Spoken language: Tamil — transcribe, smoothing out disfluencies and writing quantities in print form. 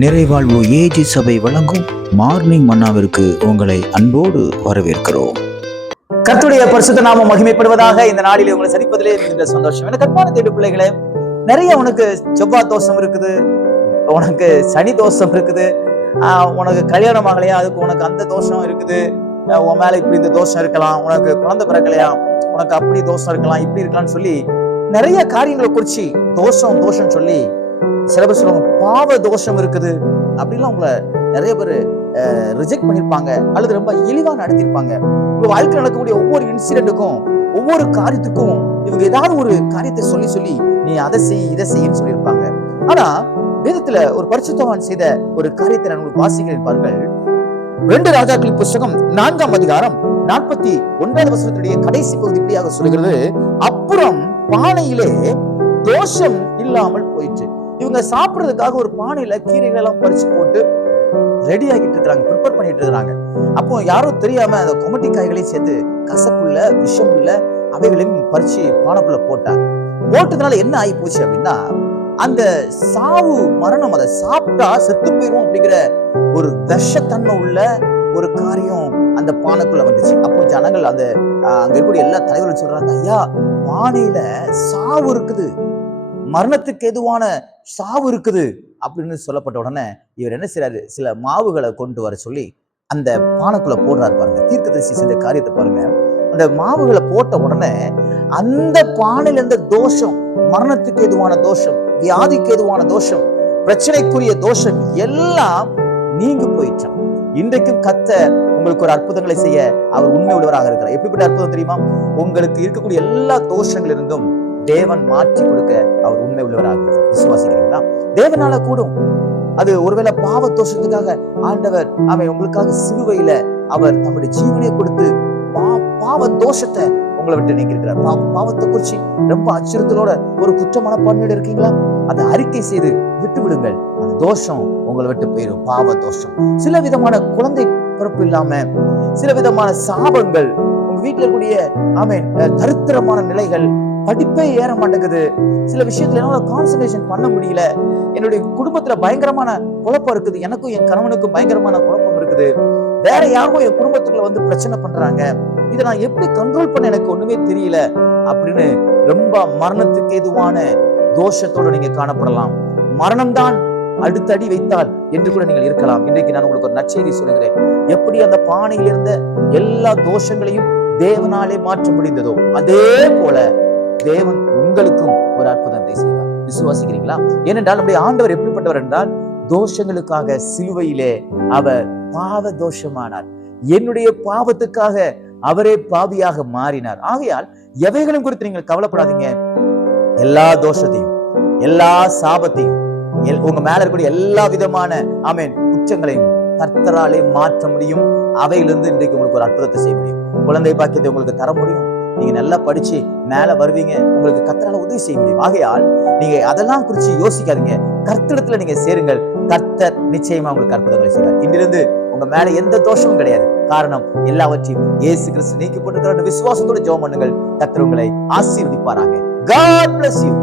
நிறைவாழ்வு ஏஜி சபை வழங்கும் மார்னிங் மன்னாவிற்கு உங்களை அன்போடு வரவேற்கிறோம். கர்த்தருடைய பரிசுத்த நாமம் மகிமைப்படுவதாக. இந்த நாளிலே உங்களை சந்திப்பதிலே மிகுந்த சந்தோஷம். எனக்கு அன்பான தேவ பிள்ளைகளே, நிறைய உனக்கு செவ்வாய் தோஷம் இருக்குது, உனக்கு சனி தோஷம் இருக்குது, உனக்கு கல்யாணம் ஆகலையா அதுக்கு உனக்கு அந்த தோஷம் இருக்குது, உன் மேல இப்படி இந்த தோஷம் இருக்கலாம், உனக்கு குழந்தை பிறக்கலையா உனக்கு அப்படி தோஷம் இருக்கலாம், இப்படி இருக்கலாம்னு சொல்லி நிறைய காரியங்களை குறிச்சு தோஷம் சொல்லி சில பேர் சொல்லுவாங்க பாவ தோஷம் இருக்குது அப்படிலாம் உங்களை நிறைய பேர் ரிஜெக்ட் பண்ணிருப்பாங்க அல்லது ரொம்ப இழிவா நடத்திருப்பாங்க. உங்க வாழ்க்கையில் நடக்கக்கூடிய ஒவ்வொரு இன்சிடென்ட்டுக்கும் ஒவ்வொரு காரியத்துக்கும் இவங்க ஏதாவது ஒரு காரியத்தை சொல்லி நீ அதை செய் இதை செய்யன்னு சொல்லியிருப்பாங்க. ஆனா வேதத்துல ஒரு பரிசுத்தவான் செய்த ஒரு காரியத்தை நான் உங்களுக்கு வாசிக்கிறேன் பாருங்கள். 2 ராஜாக்களின் புஸ்தகம் 4ஆம் அதிகாரம் 41வது வசனத்துடைய கடைசி பகுதி இப்படியாக சொல்கிறது, அப்புறம் பானையிலே தோஷம் இல்லாமல் போயிற்று. இவங்க சாப்பிடுறதுக்காக ஒரு பானையில கீரைகள் எல்லாம் பறிச்சு போட்டு ரெடி ஆகிட்டு இருக்காங்க, ப்ரிப்பேர் பண்ணிட்டு இருக்காங்க. அப்போ யாரோ தெரியாம அந்த கொமட்டி காய்களையும் சேர்த்து கசப்புள்ள விஷமுள்ள அவைகளையும் பறிச்சு பானைக்குள்ள போட்டதுனால என்ன ஆகி போச்சு அப்படின்னா, அந்த சாவு மரணம், அதை சாப்பிட்டா செத்து போயிரும் அப்படிங்கிற ஒரு விஷத்தன்மை உள்ள ஒரு காரியம் அந்த பானைக்குள்ள வந்துச்சு. அப்போ ஜனங்கள் அங்க இருக்கக்கூடிய எல்லா தலைவர்களும் சொல்றாங்க, ஐயா பானையில சாவு இருக்குது, மரணத்துக்கு எதுவான சாவு இருக்குது அப்படின்னு சொல்லப்பட்ட உடனே இவர் என்ன செய்யறாரு, சில மாவுகளை கொண்டு வர சொல்லி அந்த பானைக்குள்ள போடுறாரு. பாருங்க, தீர்க்கதரிசி செய்த காரியத்தை பாருங்க. அந்த மாவுகளை போட்ட உடனே அந்த பானையில இருந்த தோஷம், மரணத்துக்கு எதுவான தோஷம், வியாதிக்கு எதுவான தோஷம், பிரச்சனைக்குரிய தோஷம் எல்லாம் நீங்க போயிட்டான். இன்றைக்கும் கர்த்தர் உங்களுக்கு ஒரு அற்புதங்களை செய்ய அவர் உண்மை உள்ளவராக இருக்கிறார். எப்படிப்பட்ட அற்புதம் தெரியுமா? உங்களுக்கு இருக்கக்கூடிய எல்லா தோஷங்களிலிருந்தும் தேவன் மாற்றி கொடுக்க அவர் உண்மை உள்ளவராக விசுவாசிக்கிறீங்களா? தேவனால கூடும். அது ஒருவேளை பாவ தோஷத்துக்காக ஆண்டவர் அவன் உங்களுக்காக சிலுவையில அவர் தம்முடைய ஜீவனை கொடுத்து பாவ தோஷத்தை உங்களை விட்டு நீக்கிருக்கிறார். பாவத்தை குறிச்சு ரொம்ப அச்சுறுத்தலோட ஒரு குற்ற மனப்பான்மையோட இருக்கீங்களா? அதை அறிக்கை செய்து விட்டு விடுங்கள். அந்த தோஷம் உங்களை விட்டு போயிடும். பாவ தோஷம், சில விதமான குழந்தை பிறப்பு இல்லாம, சில விதமான சாபங்கள், உங்க வீட்டுல இருக்கக்கூடிய தரித்திரமான நிலைகள், படிப்பே ஏற மாட்டேங்குது, சில விஷயத்துல என்னால கான்சன்ட்ரேஷன் பண்ண முடியல, என்னுடைய குடும்பத்துல பயங்கரமான குழப்பம் இருக்குது, எனக்கும் என் கணவனுக்கும் பயங்கரமான குழப்பம் இருக்குது, வேற யாரும் என் குடும்பத்துக்குள்ள வந்து பிரச்சனை பண்றாங்க, இதை நான் எப்படி கண்ட்ரோல் பண்ண எனக்கு ஒண்ணுமே தெரியல அப்படின்னு ரொம்ப மரணத்துக்கு எதுவான தோஷத்தோட நீங்க காணப்படலாம். மரணம்தான் அடுத்த அடி வைத்தால் என்று கூட நீங்கள் இருக்கலாம். இன்றைக்கு நான் உங்களுக்கு ஒரு நற்செய்தி சொல்கிறேன். எப்படி அந்த பானையில் இருந்த எல்லா தோஷங்களையும் தேவனாலே மாற்ற முடிந்ததோ அதே போல தேவன் உங்களுக்கும் ஒரு அற்புதத்தை செய்வார். விசுவாசிக்கிறீங்களா? ஏனென்றால் நம்முடைய ஆண்டவர் எப்படிப்பட்டவர் என்றால், தோஷங்களுக்காக சிலுவையிலே அவர் பாவ தோஷமானார். என்னுடைய பாவத்துக்காக அவரே பாவியாக மாறினார். ஆகையால் எவைகளும் குறித்து நீங்கள் கவலைப்படாதீங்க. எல்லா தோஷத்தையும், எல்லா சாபத்தையும், உங்க மேல இருக்கக்கூடிய எல்லா விதமான குற்றங்களையும் கர்த்தராலே மாற்ற முடியும். அவையிலிருந்து இன்றைக்கு உங்களுக்கு ஒரு அற்புதத்தை செய்ய முடியும். குழந்தை பாக்கியத்தை உங்களுக்கு தர முடியும். நீங்க நல்லா படிச்சு மேல வருவீங்க, உங்களுக்கு கர்த்தரால உதவி செய்ய முடியும். ஆகையால் நீங்க அதெல்லாம் குறிச்சு யோசிக்காதீங்க, கர்த்தரிடத்துல நீங்க சேருங்கள். கர்த்தர் நிச்சயமா உங்களுக்கு அற்புதங்களை செய்வார். இன்றிலிருந்து உங்க மேல எந்த தோஷமும் கிடையாது. காரணம், எல்லாவற்றையும் இயேசு கிறிஸ்து நீக்கி போட்டு விசுவாசத்தோடு ஜெபம் பண்ணுங்கள். கர்த்தர் உங்களை ஆசீர்வதிப்பாராக. God bless you.